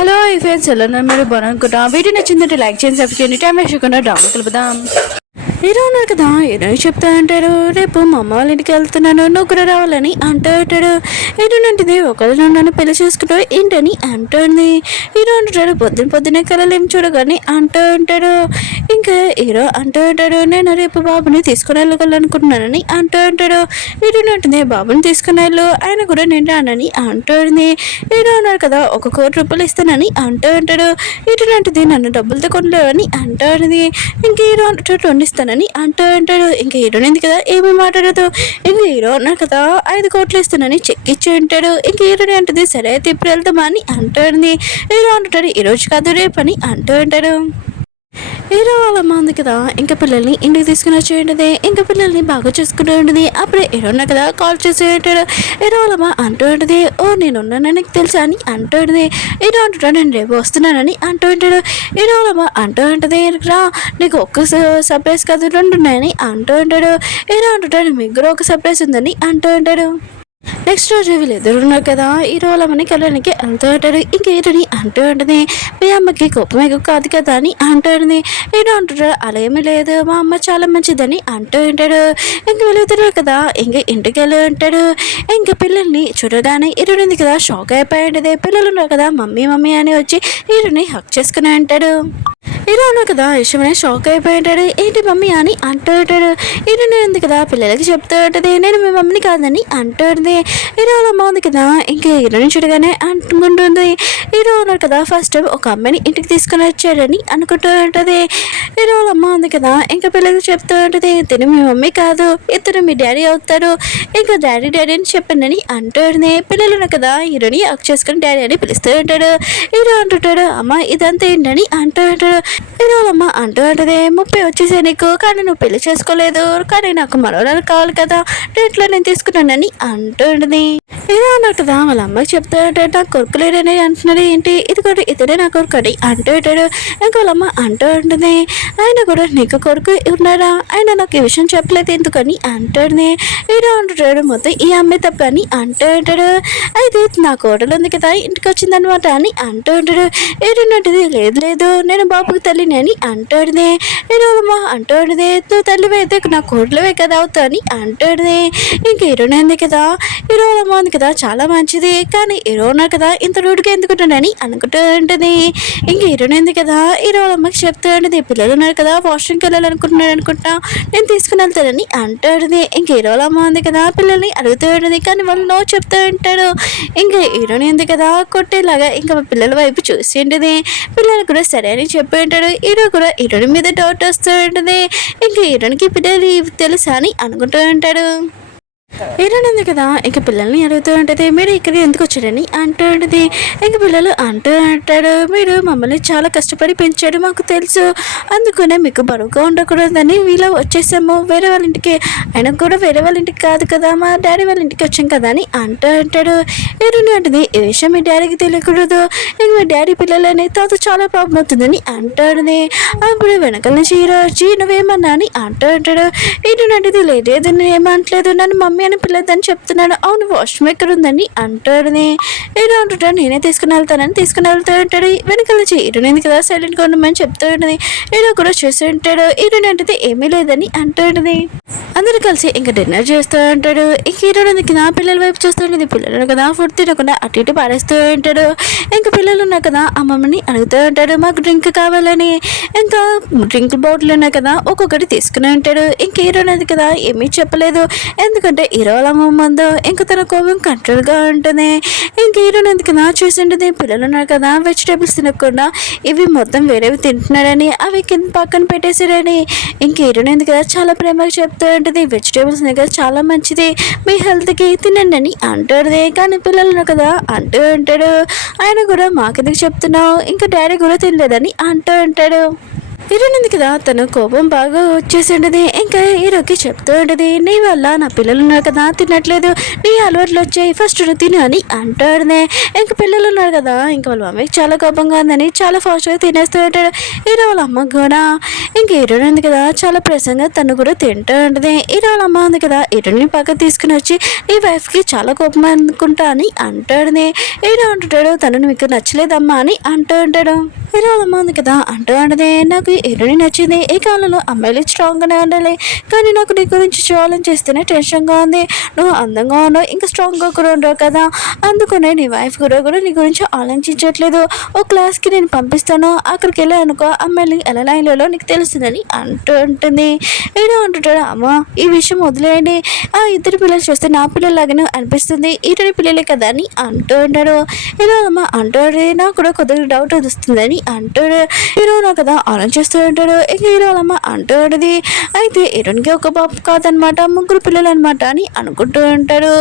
Hello friends ఎలా ఉన్నారు? మీరు బాగున్నానుకుంటా. వీడియో నచ్చిందంటే లైక్ చేయండి, సబ్స్క్రైబ్ చేయండి. టైం వేసుకుండా డౌన్లోడ్ కలుపుదాం. హీరో ఉన్నారు కదా, హీరో చెప్తా అంటాడు, రేపు మా అమ్మ వాళ్ళ ఇంటికి వెళ్తున్నాను, నువ్వు కూడా రావాలని అంటూ అంటాడు. హీరోనంటిది ఒకళ్ళు నన్ను పెళ్లి చేసుకుంటావు ఏంటని అంటుంది. హీరో అంటాడు, పొద్దున్నే కళలు ఏం చూడగాని అంటూ ఉంటాడు. ఇంకా హీరో అంటూ ఉంటాడు, నేను రేపు బాబుని తీసుకుని వెళ్ళగలనుకుంటున్నానని అంటూ ఉంటాడు. హీరోని అంటుంది, బాబుని తీసుకుని వెళ్ళు, ఆయన కూడా నేను రానని అంటుంది. హీరో అన్నాడు కదా, ₹1,00,00,000 ఇస్తానని అంటూ ఉంటాడు. హీరోనంటిది, నన్ను డబ్బులతో కొనలేవని అంటుంది. ఇంక హీరో అంటాడు, వండిస్తానని అంటూ అంటాడు. ఇంక హీరోని ఎందుకు కదా ఏమీ మాట్లాడదు. ఇంక హీరో అన్నాడు కదా, 5,00,00,000 ఇస్తానని చెక్ ఇచ్చి ఉంటాడు. ఇంక హీరోని అంటది, సరే అయితే ఇప్పుడు వెళ్తామా అని అంటుంది. హీరో అంటాడు, ఈరోజు కాదు రేపని అంటూ ఉంటాడు. హీరో వాళ్ళ అమ్మ ఉంది కదా, ఇంకా పిల్లల్ని ఇంటికి తీసుకుని వచ్చి ఉంటుంది. ఇంకా పిల్లల్ని బాగా చూసుకుంటూ ఉంటుంది. అప్పుడే హీరో ఉన్నా కదా కాల్ చేసి ఉంటాడు. హీరో వాళ్ళ అమ్మ అంటూ ఉంటుంది, ఓ నేనున్నానని నీకు తెలుసా అని అంటూ ఉంటుంది. హీరో అంటాడు, నేను రేపు వస్తున్నానని అంటూ ఉంటాడు. హీరో వాళ్ళ అమ్మ అంటూ ఉంటుంది, రా నీకు ఒక్క సర్ప్రైజ్ కాదు 2 ఉన్నాయని అంటూ ఉంటాడు. హీరో అంటుంటాడు, మీకు కూడా ఒక సర్ప్రైజ్ ఉందని అంటూ ఉంటాడు. నెక్స్ట్ రోజు వీళ్ళిద్దరు ఉన్నారు కదా, హీరో వాళ్ళ అమ్మని కలవడానికి వెళ్తూ ఉంటాడు. ఇంక హీరోని అంటూ ఉంటుంది, మీ అమ్మకి కోపం ఎక్కువ కాదు కదా అని అంటూ ఉంటుంది. హీరో అంటుంటాడు, అలా ఏమీ లేదు, మా అమ్మ చాలా మంచిదని అంటూ ఉంటాడు. ఇంక వీళ్ళిద్దరు కదా ఇంక ఇంటికి వెళ్ళి ఉంటాడు. ఇంక పిల్లల్ని చూడగానే హీరోని కదా షాక్ అయిపోయి ఉంటుంది. పిల్లలు ఉన్నారు కదా, మమ్మీ మమ్మీ అని వచ్చి హీరోని హక్ చేసుకుని ఉంటాడు. హీరో ఉన్నారు కదా, ఇష్టమనే షాక్ అయిపోయి ఉంటాడు. ఏంటి మమ్మీ అని అంటూ ఉంటాడు. హీరోని ఉంది కదా పిల్లలకి చెప్తూ ఉంటుంది, నేను మీ మమ్మీని కాదని అంటూ ఉంటుంది. హీరో వాళ్ళ అమ్మ ఉంది కదా, ఇంకా హీరోని చూడగానే అనుకుంటుంది, హీరో ఉన్నారు కదా ఫస్ట్ టైం ఒక అమ్మాయిని ఇంటికి తీసుకుని వచ్చాడని అనుకుంటూ ఉంటుంది. హీరో వాళ్ళ అమ్మ ఉంది కదా, ఇంకా పిల్లలకి చెప్తూ ఉంటుంది, తిను మీ మమ్మీ కాదు, ఇతను మీ డాడీ అవుతాడు, ఇంకా డాడీ అని చెప్పండి అంటూ ఉంటుంది. పిల్లలు ఉన్నారు కదా, హీరోని హక్ చేసుకుని డాడీ అని పిలుస్తూ ఉంటాడు. హీరో అంటుంటాడు, అమ్మ ఇదంతా ఏంటని అంటూ ఉంటాడు. హీరో వాళ్ళ అమ్మ అంటూ ఉంటుంది, 30 వచ్చేసే నీకు, కానీ నువ్వు పెళ్లి చేసుకోలేదు, కానీ నాకు మనవరాలు కావాలి కదా, డేట్లో నేను తీసుకున్నానని అంటూ ఉంటుంది. హీరో అన్నాడు కదా, వాళ్ళ అమ్మకి చెప్తూ ఉంటాడు, నాకు కొడుకు లేడని అంటున్నాడు ఏంటి, ఇది కూడా ఇతడే నా కొడుకు అని అంటూ ఉంటాడు. ఇంకా వాళ్ళ అమ్మ అంటూ ఉంటుంది, ఆయన కూడా నీకు కొడుకు ఉన్నాడా, ఆయన నాకు ఈ విషయం చెప్పలేదు ఎందుకని అంటుంది. హీరో అంటుంటాడు, మొత్తం ఈ అమ్మాయి తప్ప అని అంటూ ఉంటాడు. అయితే నా కోడలు ఉంది కదా ఇంటికి వచ్చిందనమాట అని అంటూ ఉంటాడు. ఏంటంటే లేదు నేను బాబుకి తల్లిని అని అంటాడుదే. హీరో అమ్మ అంటాడుదే, నువ్వు తల్లివే అయితే నా కోడలవే కదా అవుతా అని అంటాడుదే. ఇంక హీరోనే ఉంది కదా, హీరో అమ్మ ఉంది కదా చాలా మంచిది, కానీ హీరో ఉన్నారు కదా ఇంత రూడ్గా ఎందుకుంటానని అనుకుంటూ ఉంటుంది. ఇంక హీరోనే ఉంది కదా, హీరో అమ్మకి చెప్తూ ఉంటుంది, పిల్లలు ఉన్నారు కదా వాష్రూమ్కి వెళ్ళాలనుకుంటున్నాడు అనుకుంటా, నేను తీసుకుని వెళ్తానని అంటాడుది. ఇంక హీరో అమ్మ ఉంది కదా పిల్లల్ని అడుగుతూ ఉంటుంది, కానీ వాళ్ళు నో చెప్తూ ఉంటాడు. ఇంకా హీరోని ఉంది కదా కొట్టేలాగా ఇంకా పిల్లల వైపు చూసి ఉంటుంది. పిల్లలు కూడా సరే అని చెప్పి ఉంటాడు. హీరో కూడా హీరోని మీద డౌట్ వస్తూ ఉంటుంది. ఇంకా హీరోనికి పిల్లలు తెలుసా అని అనుకుంటూ ఉంటాడు. హీరోని ఉంది కదా ఇంక పిల్లల్ని అడుగుతూ ఉంటుంది, మీరు ఇక్కడ ఎందుకు వచ్చాడని అంటూ ఉంటుంది. ఇంక పిల్లలు అంటూ అంటాడు, మీరు మమ్మల్ని చాలా కష్టపడి పెంచాడు మాకు తెలుసు, అందుకనే మీకు బరువుగా ఉండకూడదని వీళ్ళ వచ్చేసాము వేరే వాళ్ళ ఇంటికి, అయినా కూడా వేరే వాళ్ళ ఇంటికి కాదు కదా మా డాడీ వాళ్ళ ఇంటికి వచ్చాం కదా అని అంటూ అంటాడు. హీరోని అంటుంది, ఈ విషయం మీ డాడీకి తెలియకూడదు, ఇంక మీ డాడీ పిల్లలని తర్వాత చాలా ప్రాబ్లం అవుతుందని అంటాడుది. అప్పుడు వెనకాల నుంచి హీరో వచ్చి నువ్వేమన్నా అని అంటూ అంటాడు. హీరోని అంటుంది, లేదు నేను ఏమంటలేదు, నన్ను మమ్మీ అని పిల్లదని చెప్తున్నాడు, అవును వాష్రూమ్ ఎక్కడ ఉందని అంటాడుని. హీరో అంటుంటాడు, నేనే తీసుకుని వెళ్తానని తీసుకుని వెళ్తూ ఉంటాడు. వెనకాల నుంచి హీరోని కదా సైలెంట్గా ఉండమని చెప్తూ ఉంటుంది. హీరో కూడా చూస్తూ ఉంటాడు. హీరోని అంటే ఏమీ లేదని అంటాడుని. అందరూ కలిసి ఇంకా డిన్నర్ చేస్తూ ఉంటాడు. ఇంక హీరోని కింద పిల్లల వైపు చూస్తూ ఉంటుంది. పిల్లలు కదా ఫుడ్ తినకుండా అటు ఇటు పాడేస్తూ ఉంటాడు. ఇంకా పిల్లలు ఉన్నారు కదా అమ్మమ్మని అడుగుతూ ఉంటాడు, మాకు డ్రింక్ కావాలని. ఇంకా డ్రింక్ బాటిల్ ఉన్నాయి కదా ఒక్కొక్కటి తీసుకుని ఉంటాడు. ఇంక హీరోని కదా ఏమీ చెప్పలేదు, ఎందుకంటే హీరో వాళ్ళ అమ్మ ముందు ఇంకా తన కోపం కంట్రోల్గా ఉంటుంది. ఇంక హీరోని ఎందుకన్నా చూసి ఉంటుంది, పిల్లలు ఉన్నారు కదా వెజిటేబుల్స్ తినకుండా ఇవి మొత్తం వేరేవి తింటున్నాడని అవి కింద పక్కన పెట్టేసాడని. ఇంక హీరోని ఎందుకు కదా చాలా ప్రేమగా చెప్తూ ఉంటుంది, వెజిటేబుల్స్ కదా చాలా మంచిది మీ హెల్త్కి తినండి అని అంటాడు. కానీ పిల్లలు ఉన్నారు కదా అంటూ ఉంటాడు, ఆయన కూడా మాకెందుకు చెప్తున్నావు, ఇంకా డాడీ కూడా తినలేదని అంటూ ఉంటాడు. హీరోయిన్ ఉంది కదా తన కోపం బాగా వచ్చేసి ఉండదు. ఇంకా హీరోకి చెప్తూ ఉండదు, నీ వల్ల నా పిల్లలు ఉన్నారు కదా తినట్లేదు, నీ అలవాట్లు వచ్చాయి, ఫస్ట్ తిను అని అంటాడునే. ఇంకా పిల్లలు ఉన్నారు కదా ఇంకా వాళ్ళ మమ్మీకి చాలా కోపంగా ఉందని చాలా ఫాస్ట్గా తినేస్తూ ఉంటాడు. హీరో వాళ్ళ అమ్మ కూడా ఇంక హీరోయిన్ ఉంది కదా చాలా ప్రసంగా తను కూడా తింటూ ఉంటుంది. హీరో వాళ్ళ అమ్మ ఉంది కదా హీరోయిన్ పక్క తీసుకుని వచ్చి నీ వైఫ్కి చాలా కోపం అనుకుంటా అని అంటాడునే. హీరో అంటుంటాడు, తనను మీకు నచ్చలేదమ్మా అని అంటూ ఉంటాడు. హీరో వాళ్ళ అమ్మ ఉంది కదా అంటూ ఉండదే, నాకు హీరోయిన్ నచ్చింది, ఈ కాలంలో అమ్మాయిలు స్ట్రాంగ్గానే ఉండాలి, కానీ నాకు నీ గురించి చూడాలని చేస్తేనే టెన్షన్గా ఉంది, నువ్వు అందంగా ఉన్నావు ఇంకా స్ట్రాంగ్గా కూడా ఉండవు కదా, అందుకనే నీ వైఫ్ కూడా నీ గురించి ఆలోచించట్లేదు, ఓ క్లాస్కి నేను పంపిస్తాను, అక్కడికి వెళ్ళి అనుకో అమ్మాయిలు ఎలా లైన్లలో నీకు తెలుస్తుందని అంటూ ఉంటుంది. హీరో అంటుంటాడు, అమ్మ ఈ విషయం వదిలేయండి, ఆ ఇద్దరు పిల్లలు చూస్తే నా పిల్లలాగానే అనిపిస్తుంది, ఇతని పిల్లలే కదా అని అంటూ ఉంటాడు. హీరో అమ్మ అంటాడు, నాకు కూడా కొద్దిగా డౌట్ వస్తుందని అంటాడు. హీరో నా కదా ఆలోచిస్తూ ఉంటాడు. ఇక హీరో అమ్మ అంటూ ఉంటుంది, అయితే హీరోయిన్కి ఒక బాబు కాదనమాట, ముగ్గురు పిల్లలు అనమాట అని అనుకుంటూ ఉంటాడు.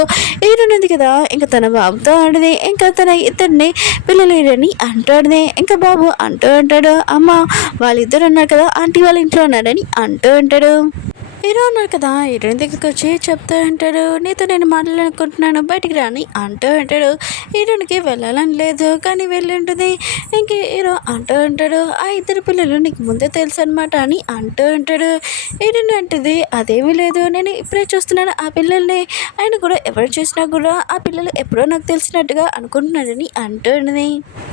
హీరోయిన్ ఉంది కదా ఇంకా తన బాబుతో ఆడది, ఇంకా తన ఇద్దరిని పిల్లలు అని అంటాడుది. ఇంకా బాబు అంటూ ఉంటాడు, అమ్మ వాళ్ళిద్దరు ఉన్నారు కదా ఆంటీ వాళ్ళ ఇంట్లో ఉన్నాడని అంటూ ఉంటాడు. హీరో ఉన్నారు కదా హీరోయిన్ దగ్గరికి వచ్చి చెప్తూ ఉంటాడు, నీతో నేను మాట్లాడాలనుకుంటున్నాను బయటికి రాని అంటూ ఉంటాడు. హీరోయిన్కి వెళ్ళాలని లేదు కానీ వెళ్ళి ఉంటుంది. ఇంక హీరో అంటూ ఉంటాడు, ఆ ఇద్దరు పిల్లలు నీకు ముందే తెలుసు అనమాట అని అంటూ ఉంటాడు. హీరోయిన్ అంటుంది, అదేమీ లేదు, నేను ఇప్పుడే చూస్తున్నాను ఆ పిల్లల్ని, ఆయన కూడా ఎవరు చూసినా కూడా ఆ పిల్లలు ఎప్పుడో నాకు తెలిసినట్టుగా అనుకుంటున్నాడని అంటూ ఉన్నది.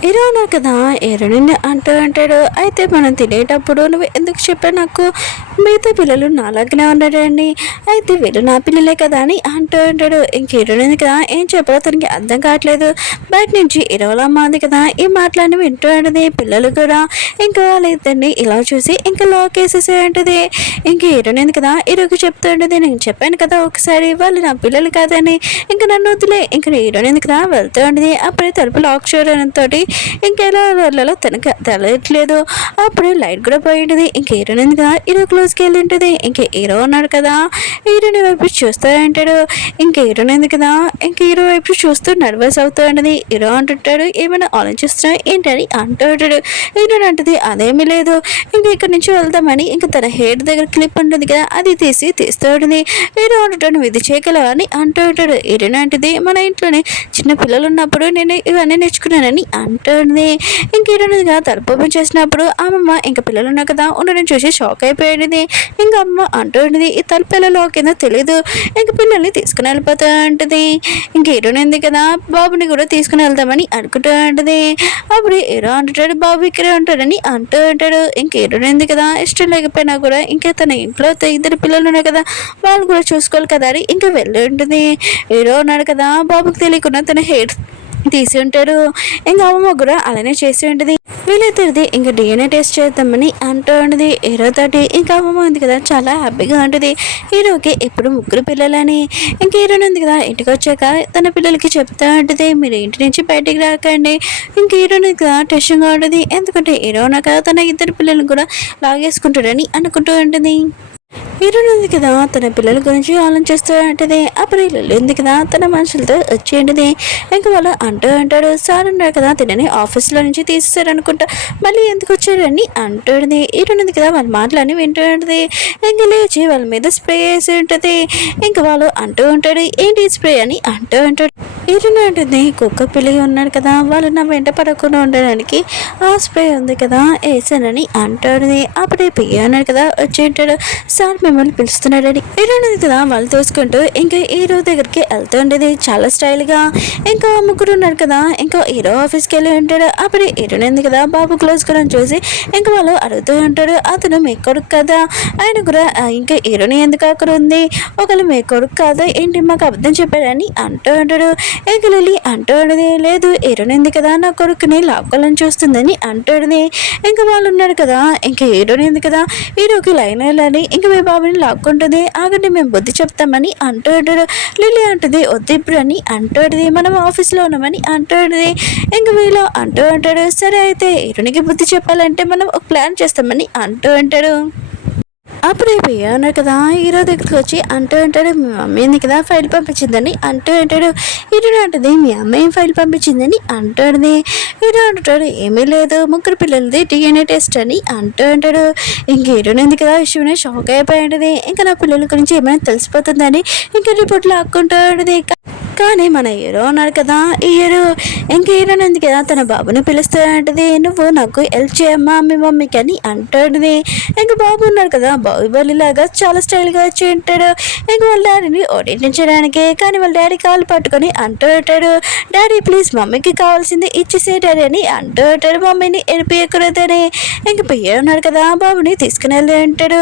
హీరో ఉన్నారు కదా హీరోయిన్ అంటూ ఉంటాడు, అయితే మనం తినేటప్పుడు నువ్వు ఎందుకు చెప్పావు నాకు మిగతా పిల్లలు నాలాగనే ఉన్నాడండి, అయితే వీళ్ళు నా పిల్లలే కదా అని అంటూ ఉంటాడు. ఇంక హీరోయిన్ కదా ఏం చెప్పాలో తనకి అర్థం కావట్లేదు. బయట నుంచి ఇరవలమ్మ ఉంది కదా ఈ మాటలన్నీ వింటూ ఉంటుంది. పిల్లలు కూడా ఇంకా వాళ్ళిద్దరిని ఇలా చూసి ఇంకా లాక్ వేసేసి ఉంటుంది. ఇంక హీరోయిన్ కదా హీరోకి చెప్తూ ఉంటుంది, నేను చెప్పాను కదా ఒకసారి వాళ్ళు నా పిల్లలు కాదని, ఇంకా నన్ను వదిలే. ఇంకా హీరోయిన్ కదా వెళ్తూ ఉంటుంది. అప్పుడే తలుపు లాక్ చేయడంతో ఇంకెలా వెళ్ళాలో తనకి తెలియట్లేదు. అప్పుడే లైట్ కూడా పోయి ఉంటుంది. ఇంక హీరోయిన్ కదా హీరో క్లోజ్కి వెళ్ళి ఉంటుంది. ఇంక హీరో ఉన్నాడు కదా హీరోని వైపు చూస్తూ ఉంటాడు. ఇంక హీరోయిన్ ఉంది కదా ఇంక హీరో వైపు చూస్తూ నర్వస్ అవుతూ ఉంటుంది. హీరో అంటుంటాడు, ఏమైనా ఆలోచిస్తున్నావు ఏంటని అంటూ ఉంటాడు. హీరోయిన్ అంటుంది, అదేమీ లేదు, ఇంక ఇక్కడ నుంచి వెళ్దామని ఇంకా తన హెయిర్ దగ్గర క్లిప్ ఉంటుంది కదా అది తీస్తూ ఉంటుంది. హీరో అంటుంటాడు, నువ్వు ఇది చేయగలవా అని అంటూ ఉంటాడు. హీరోయిన్ అంటుంది, మన ఇంట్లోనే చిన్న పిల్లలు ఉన్నప్పుడు నేను ఇవన్నీ నేర్చుకున్నానని అంటుంది. ఇంక హీరోయిన్ కదా తలుపు ఓపెన్ చేసినప్పుడు అమ్మమ్మ ఇంకా పిల్లలు ఉన్నా కదా ఉండడం చూసి షాక్ అయిపోయింది. ఇంకా అమ్మ అంటూ ఉంటుంది, ఈ తలుపు ఎలా లాక్ అయిందో తెలియదు, ఇంక పిల్లల్ని తీసుకుని వెళ్ళిపోతూ ఉంటుంది. ఇంక హీరోయిన్ ఉంది కదా బాబుని కూడా తీసుకుని వెళ్దామని అనుకుంటూ ఉంటుంది. అప్పుడు హీరో అంటుంటాడు, బాబు ఇక్కడే ఉంటాడని అంటూ ఉంటాడు. ఇంక హీరోయిన్ ఉంది కదా ఇష్టం లేకపోయినా కూడా ఇంకా తన ఇంట్లో ఇద్దరు పిల్లలు ఉన్నాయి కదా వాళ్ళు కూడా చూసుకోవాలి కదా అని ఇంకా వెళ్ళి ఉంటుంది. హీరో ఉన్నాడు కదా బాబుకి తెలియకుండా తన హెయిర్ తీసి ఉంటాడు. ఇంకా అమ్మమ్మ కూడా అలానే చేసి ఉంటుంది. వీళ్ళిద్దరిది ఇంకా DNA టెస్ట్ చేద్దామని అంటూ ఉంటుంది హీరోతోటి. ఇంకా అమ్మమ్మ ఉంది కదా చాలా హ్యాపీగా ఉంటుంది. హీరోకి ఎప్పుడు ముగ్గురు పిల్లలని. ఇంకా హీరోయిన్ ఉంది కదా ఇంటికి వచ్చాక తన పిల్లలకి చెప్తూ ఉంటుంది, మీరు ఇంటి నుంచి బయటికి రాకండి. ఇంక హీరోయిన్ కదా టెన్షన్గా ఉంటుంది, ఎందుకంటే హీరో ఉన్నాక తన ఇద్దరు పిల్లలు కూడా లాగేసుకుంటాడని అనుకుంటూ ఉంటుంది. హీరోయిన్ ఉంది కదా తన పిల్లల గురించి ఆలోచిస్తూ ఉంటుంది. అప్పుడు ఇల్లు ఉంది కదా తన మనుషులతో వచ్చి ఉంటుంది. ఇంకా వాళ్ళు అంటూ ఉంటాడు, సార్ ఉన్నారు కదా తినని ఆఫీస్లో నుంచి తీసేసారనుకుంటా మళ్ళీ ఎందుకు వచ్చారని అంటుంది. హీరోయిన్ ఉంది కదా వాళ్ళ మాటలన్నీ వింటూ ఉంటుంది. ఇంకా లేచి వాళ్ళ మీద స్ప్రే వేసి ఉంటుంది. ఇంకా వాళ్ళు అంటూ ఉంటాడు, ఏంటి స్ప్రే అని అంటూ ఉంటాడు. హీరోయిన్ అంటుంది, కుక్క పిల్లి ఉన్నాడు కదా వాళ్ళు నా వెంట పడకుండా ఉండడానికి ఆ స్ప్రే ఉంది కదా వేసానని అంటుంది. అప్పుడే పియ్య అన్నాడు కదా వచ్చి ఉంటాడు, సార్ మిమ్మల్ని పిలుస్తున్నాడని. హీరోయిన్ కదా వాళ్ళు తోసుకుంటూ ఇంకా హీరో దగ్గరికి వెళ్తూ ఉండేది చాలా స్టైల్గా. ఇంకా ముగ్గురు ఉన్నారు కదా ఇంకా హీరో ఆఫీస్కి వెళ్ళి ఉంటాడు. అప్పుడు హీరోయిన్ కదా బాబు క్లోజ్ కూడా చూసి ఇంకా వాళ్ళు అడుగుతూ ఉంటాడు, అతను మీ కొడుకు కదా ఆయన కూడా ఇంకా హీరోని ఎందుకు అక్కడ ఉంది, ఒకళ్ళు మీ కొడుకు కాదా ఏంటి మాకు అబద్ధం చెప్పాడని అంటూ ఉంటాడు. ఇంకా లిల్లీ అంటూ ఉండదు, లేదు హీరోయిన్ కదా నా కొడుకుని లాక్కోవాలని చూస్తుందని అంటాడుది. ఇంకా వాళ్ళు ఉన్నారు కదా ఇంకా హీరోయిన్ కదా హీరోకి లైన్ వెళ్ళాలి ఇంకా మీ బాబుని లాక్కుంటుంది, ఆగండి మేము బుద్ధి చెప్తామని అంటాడు. లిల్లీ అంటుంది, వద్దు ఇప్పుడు అని అంటాడుది, మనం ఆఫీస్లో ఉన్నామని అంటాడుది. ఇంక వీళ్ళు అంటూ ఉంటాడు, సరే అయితే హీరోనికి బుద్ధి చెప్పాలంటే మనం ఒక ప్లాన్ చేస్తామని అంటూ ఉంటాడు. అప్పుడు అయిపోయా అన్నారు కదా హీరో దగ్గరికి వచ్చి అంటూ అంటాడు మీ మమ్మీ ఉంది కదా ఫైల్ పంపించిందని అంటూ అంటాడు. హీరో అంటది మీ అమ్మ ఏం ఫైల్ పంపించిందని అంటాడుది. హీరో అంటాడు ఏమీ లేదు ముగ్గురు పిల్లలది DNA టెస్ట్ అని అంటూ అంటాడు. ఇంక హీరోని ఉంది కదా విషయమే షాక్ అయిపోయింది. ఇంకా నా పిల్లల గురించి ఏమైనా తెలిసిపోతుందని ఇంకా రిపోర్ట్లు ఆక్కుంటూ ఉంటుంది. కానీ మన హీరో ఉన్నాడు కదా ఈ హీరో ఇంక హీరోని ఉంది కదా తన బాబుని పిలుస్తూ ఉంటుంది నువ్వు నాకు హెల్ప్ చేయమ్మా మీ మమ్మీకి అని అంటాడుది. ఇంక బాబు ఉన్నాడు కదా బాహుబలి లాగా చాలా స్టైల్గా వచ్చి ఉంటాడు. ఇంక వాళ్ళ డాడీని ఓడించడానికి కానీ వాళ్ళ డాడీ కాలు పట్టుకొని అంటూ ఉంటాడు డాడీ ప్లీజ్ మమ్మీకి కావాల్సింది ఇచ్చేసే డాడీ అని అంటూ ఉంటాడు మమ్మీని ఎనిపించకూడదని. ఇంక హీరో ఉన్నాడు కదా బాబుని తీసుకుని వెళ్ళి ఉంటాడు.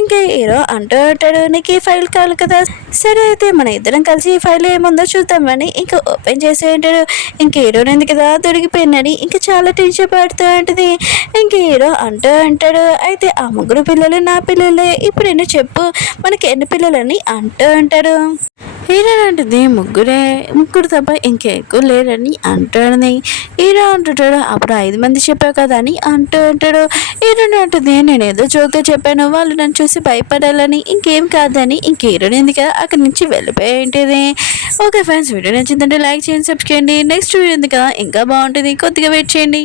ఇంక హీరో అంటూ ఉంటాడు నీకు ఈ ఫైల్ కావాలి కదా సరే అయితే మన ఇద్దరం కలిసి ఈ ఫైల్ ఏముందో చూద్దామని ఇంకా ఓపెన్ చేసి ఉంటాడు. ఇంక హీరోని ఎందుకు కదా దొరికిపోయినని ఇంకా చాలా టెన్షన్ పడుతూ ఉంటుంది. ఇంక హీరో అంటూ అంటాడు అయితే ఆ ముగ్గురు పిల్లలు నా పిల్లలే ఇప్పుడు ఎన్ని చెప్పు మనకి ఎన్ని పిల్లలని అంటూ అంటాడు. హీరో అంటుంది ముగ్గురు తప్ప ఇంకా ఎక్కువ లేరని అంటాడు. హీరో అంటుంటాడు అప్పుడు 5 మంది చెప్పావు కదా అని అంటూ అంటాడు. హీరో అంటుంది నేను ఏదో జోక్గా చెప్పాను వాళ్ళు నన్ను చూసి భయపడాలని ఇంకేం కాదని ఇంక హీరోని ఎందుకు కదా అక్కడి నుంచి వెళ్ళిపోయి ఉంటుంది. ఓకే ఫ్రెండ్స్ వీడియో నచ్చిందంటే లైక్ చేయండి సబ్స్క్రైబ్ చేయండి. నెక్స్ట్ వీడియో ఉంది కదా ఇంకా బాగుంటుంది కొద్దిగా వెయిట్ చేయండి.